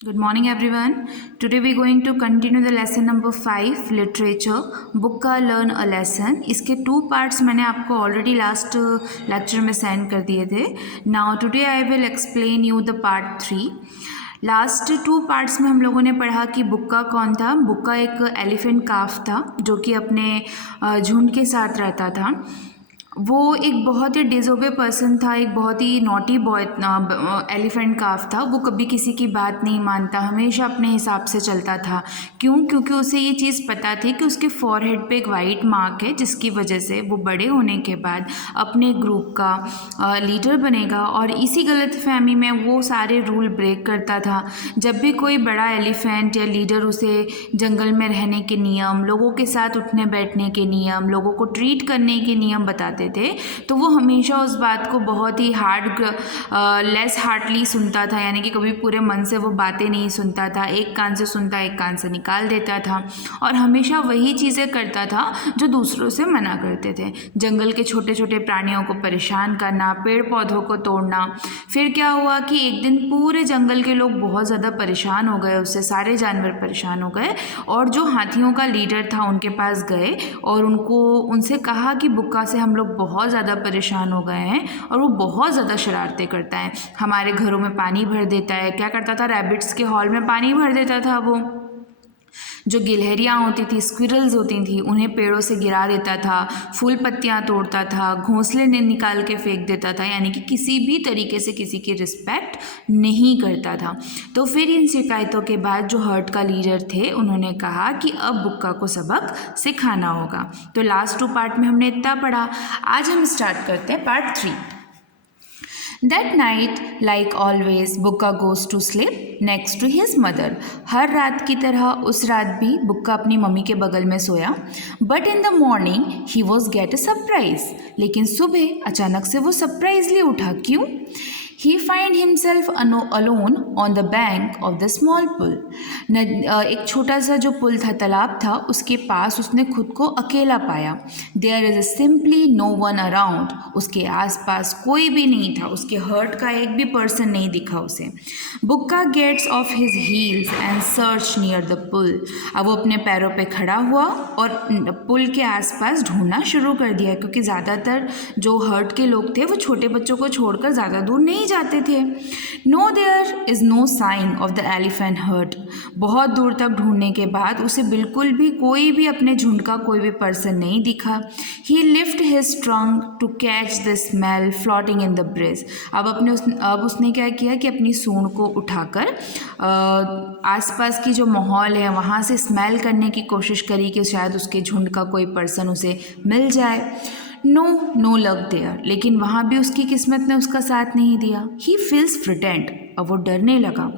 Good morning everyone. Today we are going to continue the lesson number 5 literature book का learn a lesson. इसके 2 parts मैंने आपको already last lecture में send कर दिए थे. Now today I will explain you the part 3. Last 2 parts में हम लोगों ने पढ़ा कि बुक्का कौन था. बुक्का एक एलिफेंट काफ था जो कि अपने झुंड के साथ रहता था. वो एक बहुत ही डिसोबे पर्सन था, एक बहुत ही नॉटी बॉय एलिफेंट काफ था. वो कभी किसी की बात नहीं मानता, हमेशा अपने हिसाब से चलता था. क्यों? क्योंकि उसे ये चीज़ पता थी कि उसके फॉरहेड पे एक वाइट मार्क है जिसकी वजह से वो बड़े होने के बाद अपने ग्रुप का लीडर बनेगा. और इसी गलतफहमी में वो सारे रूल ब्रेक करता था. जब भी कोई बड़ा एलिफेंट या लीडर उसे जंगल में रहने के नियम, लोगों के साथ उठने बैठने के नियम, लोगों को ट्रीट करने के नियम बताते थे, तो वो हमेशा उस बात को बहुत ही लेस हार्टली सुनता था. यानी कि कभी पूरे मन से वो बातें नहीं सुनता था. एक कान से सुनता, एक कान से निकाल देता था. और हमेशा वही चीज़ें करता था जो दूसरों से मना करते थे. जंगल के छोटे छोटे प्राणियों को परेशान करना, पेड़ पौधों को तोड़ना. फिर क्या हुआ कि एक दिन पूरे जंगल के लोग बहुत ज़्यादा परेशान हो गए उससे. सारे जानवर परेशान हो गए और जो हाथियों का लीडर था उनके पास गए और उनसे कहा कि बुक्का से हम लोग बहुत ज़्यादा परेशान हो गए हैं और वो बहुत ज़्यादा शरारतें करता है. हमारे घरों में पानी भर देता है. क्या करता था? रैबिट्स के हॉल में पानी भर देता था. वो जो गिलहरियाँ होती थी, स्क्विरल्स होती थी, उन्हें पेड़ों से गिरा देता था. फूल पत्तियाँ तोड़ता था, घोंसले निकाल के फेंक देता था. यानी कि किसी भी तरीके से किसी की रिस्पेक्ट नहीं करता था. तो फिर इन शिकायतों के बाद जो हर्ट का लीडर थे उन्होंने कहा कि अब बुक्का को सबक सिखाना होगा. तो लास्ट 2 पार्ट में हमने इतना पढ़ा. आज हम स्टार्ट करते हैं part 3. That night, like always, Bukka goes to sleep next to his mother. हर रात की तरह उस रात भी बुक्का अपनी मम्मी के बगल में सोया. But in the morning, he was get a surprise. लेकिन सुबह अचानक से वो सरप्राइजली उठा. क्यों? He find himself alone on the bank of the small pool. एक छोटा सा जो पुल था, तालाब था, उसके पास उसने खुद को अकेला पाया. There is simply no one around. उसके आसपास कोई भी नहीं था. उसके हर्ट का एक भी पर्सन नहीं दिखा उसे. बुक्का gets off his heels and search near the pool. अब वो अपने पैरों पे खड़ा हुआ और पुल के आसपास ढूंढना शुरू कर दिया क्योंकि ज़्यादातर जो हर्ट के लोग थे वो छोटे बच्चों को छोड़कर ज़्यादा दूर नहीं जाते थे. No there is no sign of the elephant herd. बहुत दूर तक ढूंढने के बाद उसे बिल्कुल भी कोई भी अपने झुंड का कोई भी पर्सन नहीं दिखा. He lift his trunk to catch the smell floating in the breeze. अब उसने क्या किया कि अपनी सूंड को उठाकर आसपास की जो माहौल है वहाँ से स्मेल करने की कोशिश करी कि शायद उसके झुंड का कोई पर्सन उसे मिल जाए. No luck there. लेकिन वहाँ भी उसकी किस्मत ने उसका साथ नहीं दिया. He feels frightened. अब वो डरने लगा.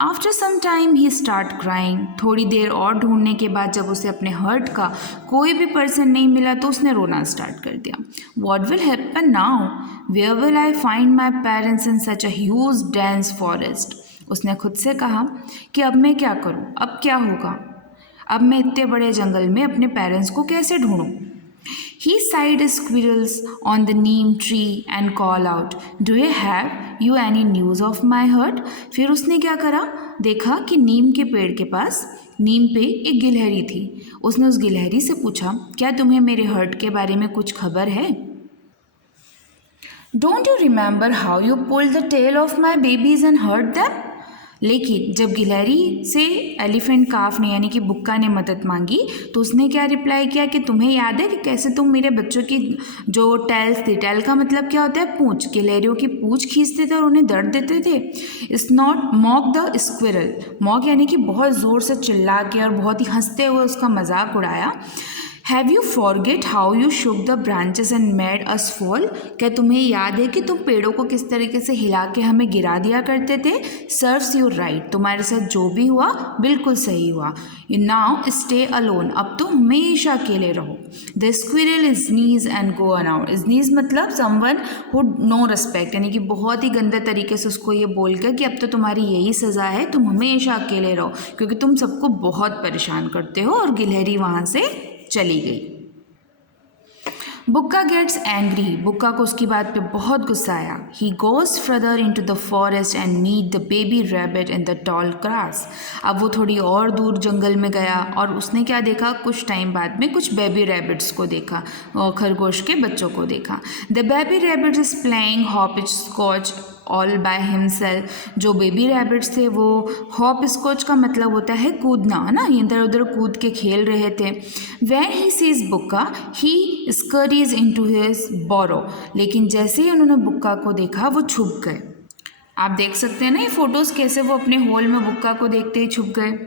After some time he start crying. थोड़ी देर और ढूंढने के बाद जब उसे अपने हर्ट का कोई भी पर्सन नहीं मिला तो उसने रोना स्टार्ट कर दिया. What will happen now? Where will I find my parents in such a huge dense forest. उसने खुद से कहा कि अब मैं क्या करूं, अब क्या होगा, अब मैं इतने बड़े जंगल में अपने पेरेंट्स को कैसे ढूंढूं. He sighed squirrels on the neem tree and called out, "Do you have you any news of my herd?" फिर उसने क्या करा? देखा कि नीम के पेड़ के पास नीम पे एक गिलहरी थी. उसने उस गिलहरी से पूछा, क्या तुम्हें मेरे हर्ट के बारे में कुछ खबर है? Don't you remember how you pulled the tail of my babies and hurt them? लेकिन जब गिलहरी से एलिफेंट काफ ने यानी कि बुक्का ने मदद मांगी तो उसने क्या रिप्लाई किया कि तुम्हें याद है कि कैसे तुम मेरे बच्चों की जो टेल्स थी, टेल का मतलब क्या होता है? पूंछ. गिलहरियों की पूंछ खींचते थे और उन्हें दर्द देते थे. It's not mock the squirrel. Mock यानी कि बहुत ज़ोर से चिल्ला के और बहुत ही हंसते हुए उसका मजाक उड़ाया. Have you forget how you shook the branches and made us fall. क्या तुम्हें याद है कि तुम पेड़ों को किस तरीके से हिला के हमें गिरा दिया करते थे? Serves you right. तुम्हारे साथ जो भी हुआ बिल्कुल सही हुआ. You now stay alone. अब तो हमेशा अकेले रहो. The squirrel is niece and go around. Is niece मतलब समवन हु नो रिस्पेक्ट. यानी कि बहुत ही गंदे तरीके से उसको ये बोल कर कि अब तो तुम्हारी यही सज़ा है, तुम हमेशा अकेले रहो क्योंकि तुम सबको बहुत परेशान करते हो. और गिलहरी वहाँ से चली गई. बुक्का गेट्स एंग्री, बुक्का को उसकी बात पे बहुत गुस्सा आया. He goes further into the forest and meet the baby rabbit in the tall grass. अब वो थोड़ी और दूर जंगल में गया और उसने क्या देखा, कुछ टाइम बाद में कुछ बेबी रैबिट्स को देखा, खरगोश के बच्चों को देखा. The baby rabbit is playing hopscotch all by himself. जो बेबी रैबिट्स थे वो हॉप स्कॉच का मतलब होता है कूदना, है ना, इधर उधर कूद के खेल रहे थे. When he sees Bukka he scurries into his burrow. लेकिन जैसे ही उन्होंने बुक्का को देखा वो छुप गए. आप देख सकते हैं ना ये फोटोज़ कैसे वो अपने होल में बुक्का को देखते ही छुप गए.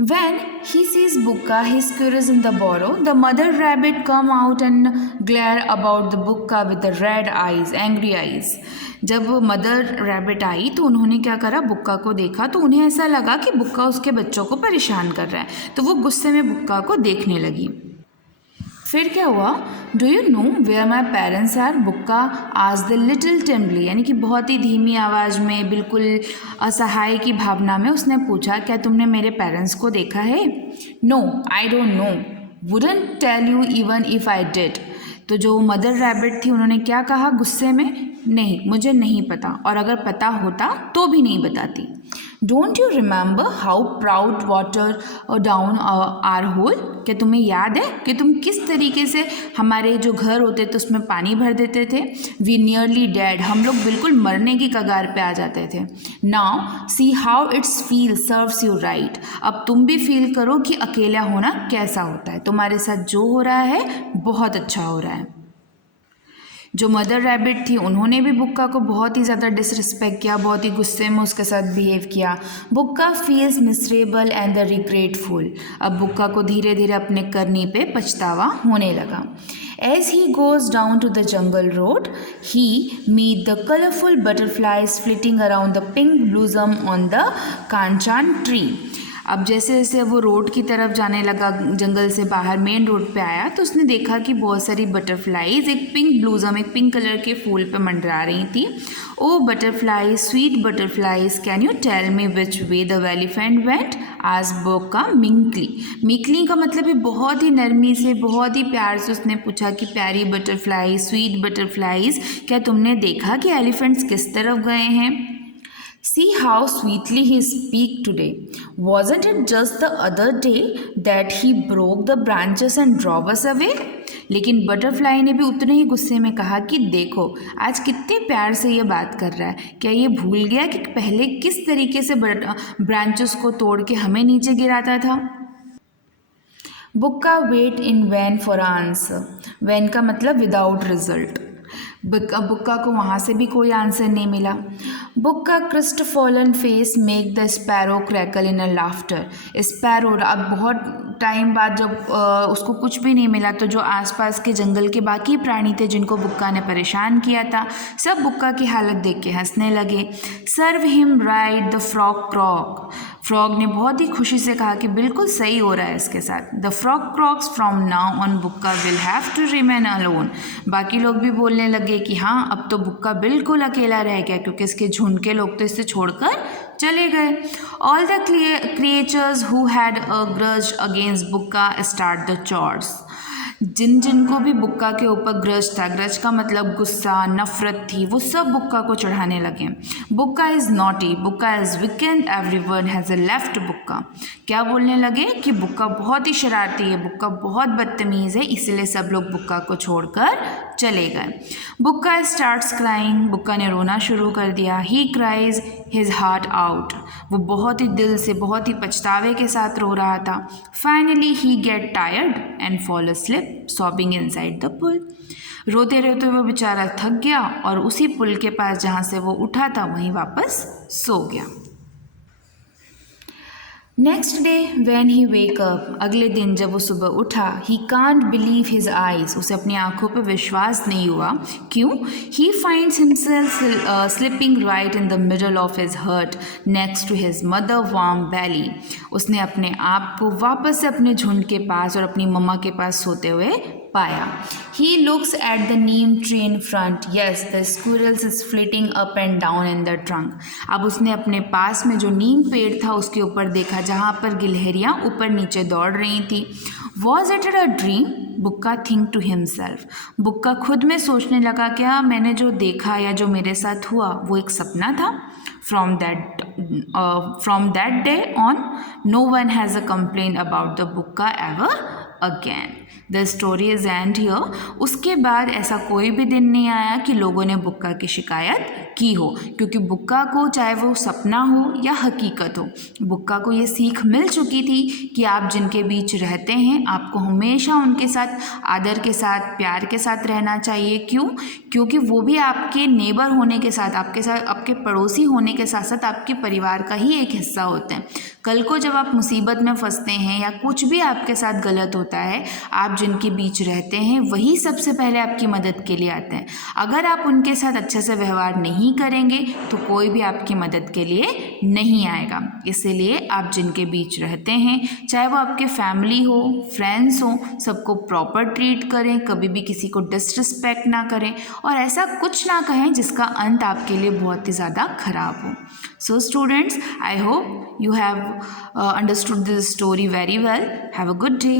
When he sees Bukka, he scurries in the burrow. The mother rabbit come out and glare about the Bukka with the red eyes, angry eyes. जब मदर रैबिट आई तो उन्होंने क्या करा, बुक्का को देखा तो उन्हें ऐसा लगा कि बुक्का उसके बच्चों को परेशान कर रहा है, तो वो गुस्से में बुक्का को देखने लगी. फिर क्या हुआ, do you know where my parents are, Bukka आज द लिटिल टिम्बली, यानी कि बहुत ही धीमी आवाज़ में, बिल्कुल असहाय की भावना में उसने पूछा, क्या तुमने मेरे पेरेंट्स को देखा है. No I don't know, wouldn't tell you even if I did. तो जो मदर रैबिट थी उन्होंने क्या कहा गुस्से में, नहीं मुझे नहीं पता, और अगर पता होता तो भी नहीं बताती. Don't you remember how proud water down are hole, क्या तुम्हें याद है कि तुम किस तरीके से हमारे जो घर होते थे उसमें पानी भर देते थे. वी नियरली डेड, हम लोग बिल्कुल मरने की कगार पे आ जाते थे. Now see how it's feel serves you right, अब तुम भी फील करो कि अकेला होना कैसा होता है, तुम्हारे साथ जो हो रहा है बहुत अच्छा हो रहा है. जो मदर रैबिट थी उन्होंने भी बुक्का को बहुत ही ज़्यादा डिसरिस्पेक्ट किया, बहुत ही गुस्से में उसके साथ बिहेव किया. Bukka feels miserable and the regretful, अब बुक्का को धीरे धीरे अपने करनी पे पछतावा होने लगा. As he goes down to the jungle road, he meet the colorful butterflies flitting around the pink blossom on the kanchan tree. अब जैसे जैसे वो रोड की तरफ जाने लगा, जंगल से बाहर मेन रोड पे आया तो उसने देखा कि बहुत सारी बटरफ्लाईज एक पिंक ब्लूजम, एक पिंक कलर के फूल पे मंडरा रही थी. Oh butterfly, sweet butterflies, can you tell me which way the elephant went, asked Bukka meekly. Meekly का मतलब है बहुत ही नरमी से, बहुत ही प्यार से उसने पूछा कि प्यारी बटरफ्लाई, स्वीट बटरफ्लाईज, क्या तुमने देखा कि एलिफेंट्स किस तरफ गए हैं. See how sweetly he speak today. Wasn't it just the other day that he broke the branches and drove us away? लेकिन बटरफ्लाई ने भी उतने ही गुस्से में कहा कि देखो आज कितने प्यार से ये बात कर रहा है, क्या ये भूल गया कि पहले किस तरीके से ब्रांचेस को तोड़ के हमें नीचे गिराता था. Bukka wait in vain for answer, vain का मतलब विदाउट रिजल्ट. बुक्का को वहाँ से भी कोई आंसर नहीं मिला. Bukka crestfallen face make the sparrow crackle in a laughter. Sparrow अब बहुत टाइम बाद जब उसको कुछ भी नहीं मिला तो जो आसपास के जंगल के बाकी प्राणी थे जिनको बुक्का ने परेशान किया था, सब बुक्का की हालत देख के हंसने लगे. Serve him right the frog croak, frog ने बहुत ही खुशी से कहा कि बिल्कुल सही हो रहा है इसके साथ. The frog croaks from now on Bukka will have to remain alone. बाकी लोग भी बोलने लगे कि हाँ अब तो बुक्का बिल्कुल अकेला रह गया क्योंकि इसके झुंड के लोग तो इसे छोड़कर चले गए. All the creatures who had a grudge against Bukka start the chorus. जिनको भी बुक्का के ऊपर ग्रज था, ग्रज का मतलब गुस्सा, नफरत थी, वो सब बुक्का को चढ़ाने लगे. Bukka is naughty, Bukka is wicked, everyone has a left Bukka. क्या बोलने लगे कि बुक्का बहुत ही शरारती है, बुक्का बहुत बदतमीज़ है, इसलिए सब लोग बुक्का को छोड़कर चले गए. बुक्का स्टार्ट्स क्राइंग, बुक्का ने रोना शुरू कर दिया. ही क्राइज हिज हार्ट आउट, वो बहुत ही दिल से, बहुत ही पछतावे के साथ रो रहा था. Finally he get tired and fall asleep sobbing inside the pool. रोते रोते वो बेचारा थक गया और उसी पुल के पास जहाँ से वो उठा था वहीं वापस सो गया. Next day when he wake up, अगले दिन जब वो सुबह उठा, he can't believe his eyes, उसे अपनी आंखों पर विश्वास नहीं हुआ. क्यों? He finds himself sleeping right in the middle of his heart next to his mother warm belly. उसने अपने आप को वापस से अपने झुंड के पास और अपनी मम्मा के पास सोते हुए पाया. He looks at the neem tree in front. Yes, the squirrels is flitting up and down in the trunk. अब उसने अपने पास में जो नीम पेड़ था उसके ऊपर देखा जहाँ पर गिलहरियाँ ऊपर नीचे दौड़ रही थी. Was it a dream? Bukka think to himself, Bukka खुद में सोचने लगा क्या मैंने जो देखा या जो मेरे साथ हुआ वो एक सपना था। From that day on no one has a complain about the Bukka ever again. The story is end here. उसके बाद ऐसा कोई भी दिन नहीं आया कि लोगों ने बुक्का की शिकायत की हो, क्योंकि बुक्का को चाहे वो सपना हो या हकीकत हो, बुक्का को ये सीख मिल चुकी थी कि आप जिनके बीच रहते हैं आपको हमेशा उनके साथ आदर के साथ प्यार के साथ रहना चाहिए। क्यों? क्योंकि वो भी आपके नेबर होने के साथ आपके पड़ोसी होने के साथ साथ आपके परिवार का ही एक हिस्सा होते हैं। कल को जब आप मुसीबत में फंसते हैं या कुछ भी आपके साथ गलत होता है, आप जिनके बीच रहते हैं वही सबसे पहले आपकी मदद के लिए आते हैं। अगर आप उनके साथ अच्छे से व्यवहार नहीं करेंगे तो कोई भी आपकी मदद के लिए नहीं आएगा। इसीलिए आप जिनके बीच रहते हैं, चाहे वो आपके फैमिली हो, फ्रेंड्स हो, सबको प्रॉपर ट्रीट करें, कभी भी किसी को डिसरिस्पेक्ट ना करें और ऐसा कुछ ना कहें जिसका अंत आपके लिए बहुत ही ज़्यादा खराब हो। So students, I hope you have understood this story very well. Have a good day.